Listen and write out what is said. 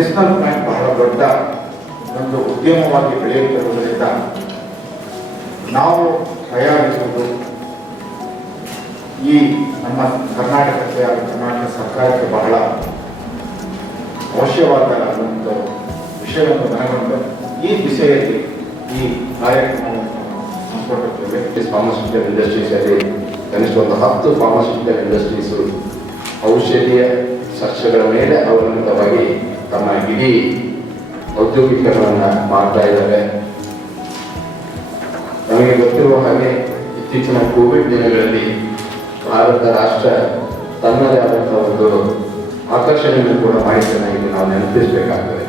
Medicinal plant ಬಹಳ ದೊಡ್ಡ ಒಂದು ಉದ್ಯಮವಾಗಿ ಬೆಳೆಯುತ್ತಿರುವುದರಿಂದ ನಾವು ತಯಾರಿಸುವುದು ಈ ನಮ್ಮ ಕರ್ನಾಟಕಕ್ಕೆ ಹಾಗೂ ಕರ್ನಾಟಕ ಸರ್ಕಾರಕ್ಕೆ ಬಹಳ ಅವಶ್ಯವಾದ ಒಂದು ವಿಷಯವನ್ನು ಮನಗೊಂಡು ಈ ದಿಸೆಯಲ್ಲಿ ಈ ಕಾರ್ಯಕ್ರಮವನ್ನು ಹಮ್ಮಿಕೊಂಡಿದ್ದೇವೆ. ಫಾರ್ಮಾಸ್ಯೂಟಿಕಲ್ ಇಂಡಸ್ಟ್ರೀಸಲ್ಲಿ ಕನಿಷ್ಠ ಒಂದು 10 ಫಾರ್ಮಾಸ್ಯೂಟಿಕಲ್ ಇಂಡಸ್ಟ್ರೀಸು ಔಷಧಿಯ ಸಸ್ಯಗಳ ಮೇಲೆ ಅವಲಂಬಿತವಾಗಿ ತಮ್ಮ ಇಡೀ ಔದ್ಯೋಗೀಕರಣವನ್ನು ಮಾಡ್ತಾ ಇದ್ದಾರೆ. ನಮಗೆ ಗೊತ್ತಿರುವ ಹಾಗೆ ಇತ್ತೀಚಿನ ಕೋವಿಡ್ ದಿನಗಳಲ್ಲಿ ಭಾರತ ರಾಷ್ಟ್ರ ತನ್ನದೇ ಆದಂತಹ ಒಂದು ಆಕರ್ಷಣೆಯನ್ನು ಕೂಡ ಮಾಹಿತಿಯನ್ನು ಇಲ್ಲಿ ನಾವು ನೆನಪಿಸಬೇಕಾಗ್ತದೆ.